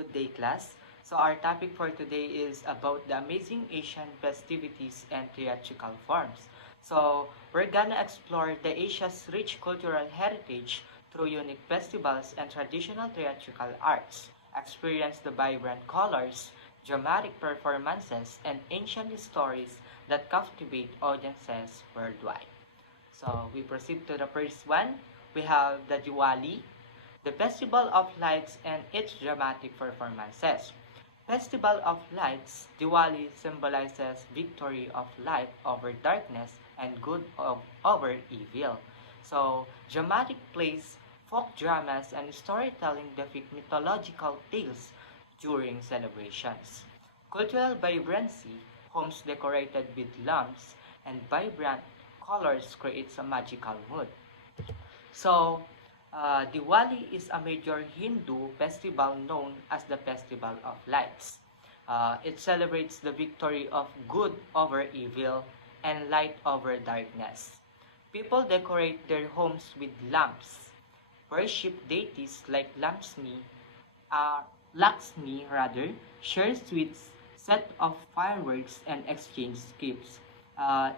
Good day, class. So our topic for today is about the amazing Asian festivities and theatrical forms. So we're gonna explore the Asia's rich cultural heritage through unique festivals and traditional theatrical arts, experience the vibrant colors, dramatic performances, and ancient stories that captivate audiences worldwide. So we proceed to the first one. We have the Diwali, the Festival of Lights and its dramatic performances. Festival of Lights, Diwali symbolizes victory of light over darkness and over evil. So, dramatic plays, folk dramas, and storytelling depict mythological tales during celebrations. Cultural vibrancy, homes decorated with lamps and vibrant colors creates a magical mood. So, Diwali is a major Hindu festival known as the Festival of Lights. It celebrates the victory of good over evil and light over darkness. People decorate their homes with lamps, worship deities like Lakshmi rather, share sweets, set off fireworks, and exchange gifts.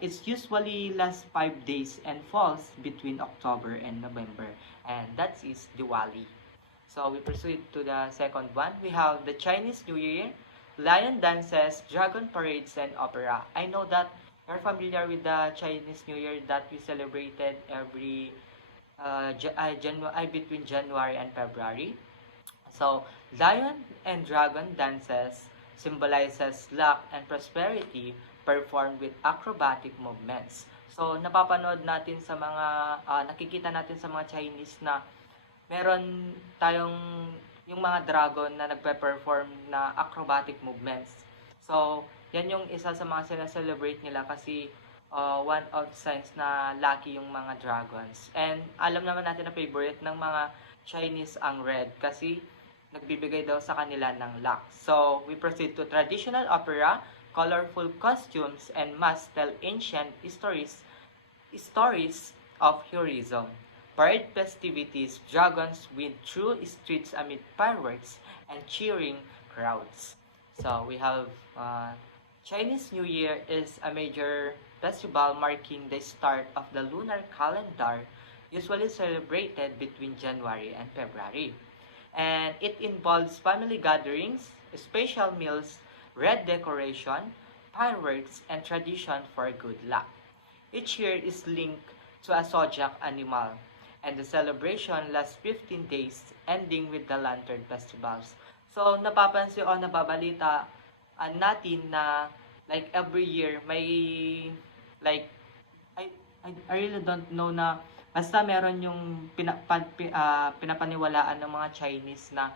It's usually lasts 5 days and falls between October and November, and that is Diwali. So we proceed to the second one. We have the Chinese New Year, lion dances, dragon parades, and opera. I know that you're familiar with the Chinese New Year that we celebrated every between January and February. So, lion and dragon dances symbolizes luck and prosperity performed with acrobatic movements. So, napapanood natin sa mga, nakikita natin sa mga Chinese na meron tayong yung mga dragon na nagpe-perform na acrobatic movements. So, yan yung isa sa mga sinaselebrate nila kasi one of signs na lucky yung mga dragons. And alam naman natin na favorite ng mga Chinese ang red kasi nagbibigay daw sa kanila ng luck. So, we proceed to traditional opera, colorful costumes, and must tell ancient stories of heroism. Parade festivities, dragons win through streets amid fireworks and cheering crowds. So, we have Chinese New Year is a major festival marking the start of the lunar calendar, usually celebrated between January and February. And it involves family gatherings, special meals, red decoration, fireworks, and tradition for good luck. Each year is linked to a zodiac animal, and the celebration lasts 15 days, ending with the Lantern Festivals. So, napapansin o nababalita natin na like every year may like I really don't know na basta meron yung pinapaniwalaan ng mga Chinese na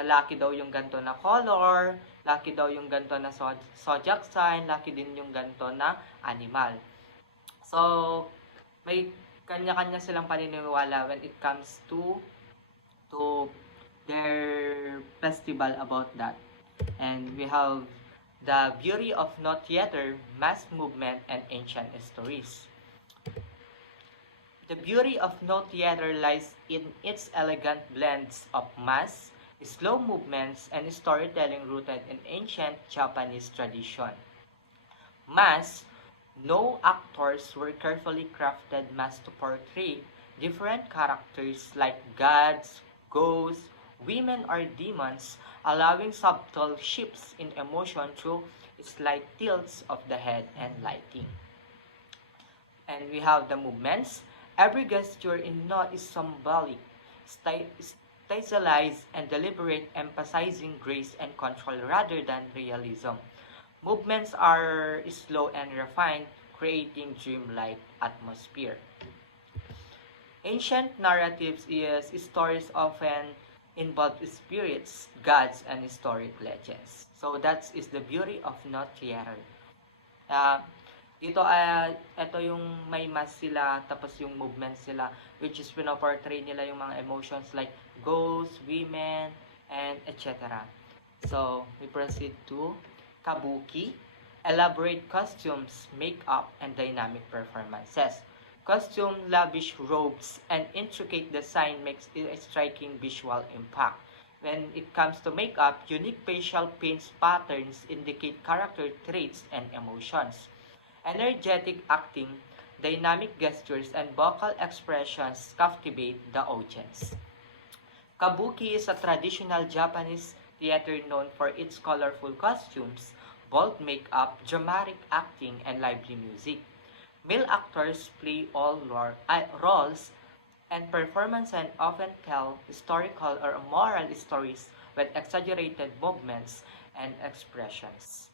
lucky daw yung ganto na color, lucky daw yung ganto na zodiac sign, lucky din yung ganto na animal. So, may kanya-kanya silang paniniwala when it comes to their festival about that. And we have the beauty of no theater, mass movement, and ancient stories. The beauty of no theater lies in its elegant blends of mass, slow movements, and storytelling rooted in ancient Japanese tradition. Mass, no actors were carefully crafted mass to portray different characters like gods, ghosts, women, or demons, allowing subtle shifts in emotion through slight tilts of the head and lighting. And we have the movements. Every gesture in No is symbolic, stylized, and deliberate, emphasizing grace and control rather than realism. Movements are slow and refined, creating dreamlike atmosphere. Ancient narratives is stories often involve spirits, gods, and historic legends. So that is the beauty of No theater. Dito, ito yung may mass sila, tapos yung movement sila, which is pinoportray nila yung mga emotions like ghosts, women, and etc. So, we proceed to Kabuki, elaborate costumes, makeup, and dynamic performances. Costume, lavish robes, and intricate design makes it a striking visual impact. When it comes to makeup, unique facial paints patterns indicate character traits and emotions. Energetic acting, dynamic gestures, and vocal expressions captivate the audience. Kabuki is a traditional Japanese theater known for its colorful costumes, bold makeup, dramatic acting, and lively music. Male actors play all roles and performance and often tell historical or moral stories with exaggerated movements and expressions.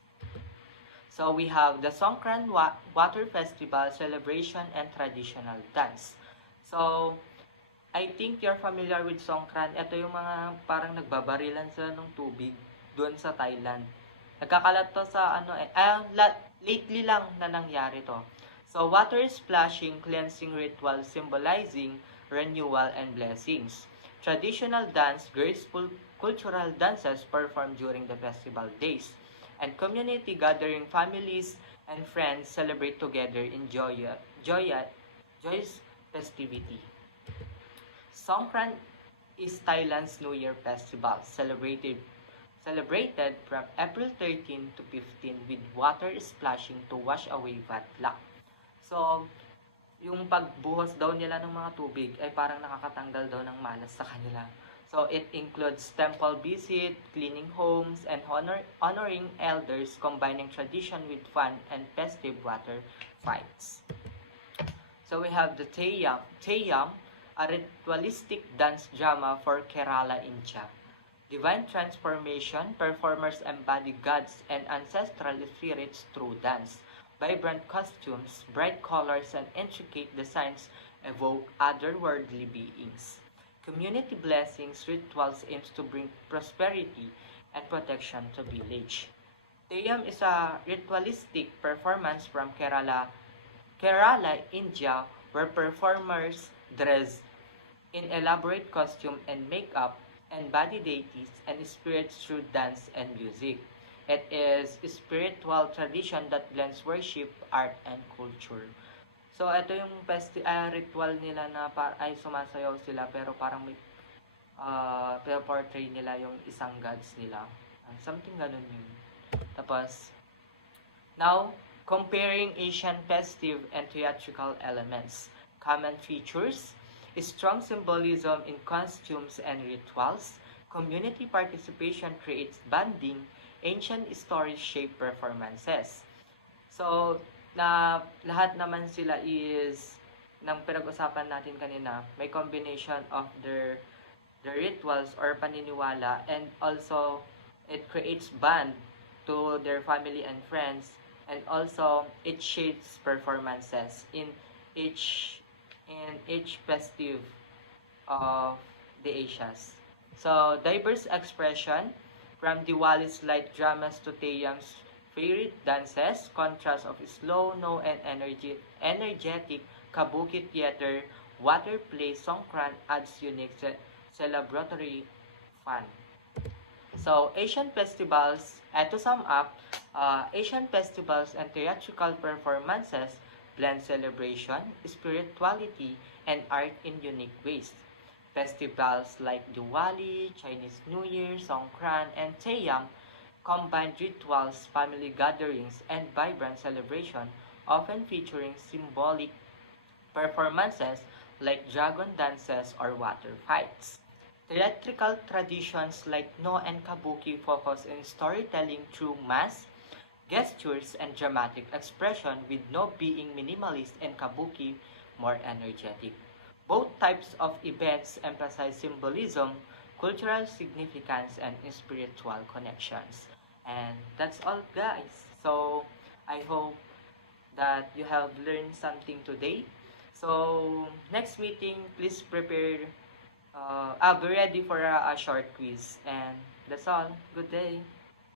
So we have the Songkran Water Festival celebration and traditional dance. So I think you're familiar with Songkran. Ito yung mga parang nagbabarilan sila ng tubig doon sa Thailand. Nagkakalat to sa lately lang na nangyari to. So water splashing, cleansing ritual symbolizing renewal and blessings. Traditional dance, graceful cultural dances performed during the festival days. And community gathering, families and friends celebrate together in joyous festivity. Songkran is Thailand's New Year festival, celebrated from April 13 to 15 with water splashing to wash away bad luck. So, yung pagbuhos daw nila ng mga tubig ay parang nakakatanggal daw ng malas sa kanila. So, it includes temple visit, cleaning homes, and honoring elders, combining tradition with fun and festive water fights. So, we have the Teyam, a ritualistic dance drama for Kerala, India. Divine transformation, performers embody gods and ancestral spirits through dance. Vibrant costumes, bright colors, and intricate designs evoke otherworldly beings. Community blessings rituals aims to bring prosperity and protection to village. Teyam is a ritualistic performance from Kerala, India, where performers dress in elaborate costume and makeup, embody deities and spirits through dance and music. It is a spiritual tradition that blends worship, art, and culture. So, ito yung ritual nila na ay sumasayaw sila pero parang may portray nila yung isang gods nila. Something ganun yun. Tapos, now, comparing Asian festive and theatrical elements. Common features, strong symbolism in costumes and rituals, community participation creates bonding, ancient stories shape performances. So, na lahat naman sila is ng pinag-usapan natin kanina, may combination of the rituals or paniniwala, and also it creates bond to their family and friends, and also it shapes performances in each festive of the Asias. So diverse expression from Diwali's light dramas to Teyam's favorite dances, contrast of slow, no, and energetic kabuki theater, water play, Songkran adds unique celebratory fun. So, Asian festivals, to sum up, Asian festivals and theatrical performances blend celebration, spirituality, and art in unique ways. Festivals like Diwali, Chinese New Year, Songkran, and Teyam combined rituals, family gatherings, and vibrant celebration, often featuring symbolic performances like dragon dances or water fights. Theatrical traditions like No and Kabuki focus on storytelling through mass, gestures, and dramatic expression, with No being minimalist and Kabuki more energetic. Both types of events emphasize symbolism, cultural significance, and spiritual connections. And that's all, guys. So, I hope that you have learned something today. So, next meeting, please prepare, be ready for a short quiz. And that's all. Good day.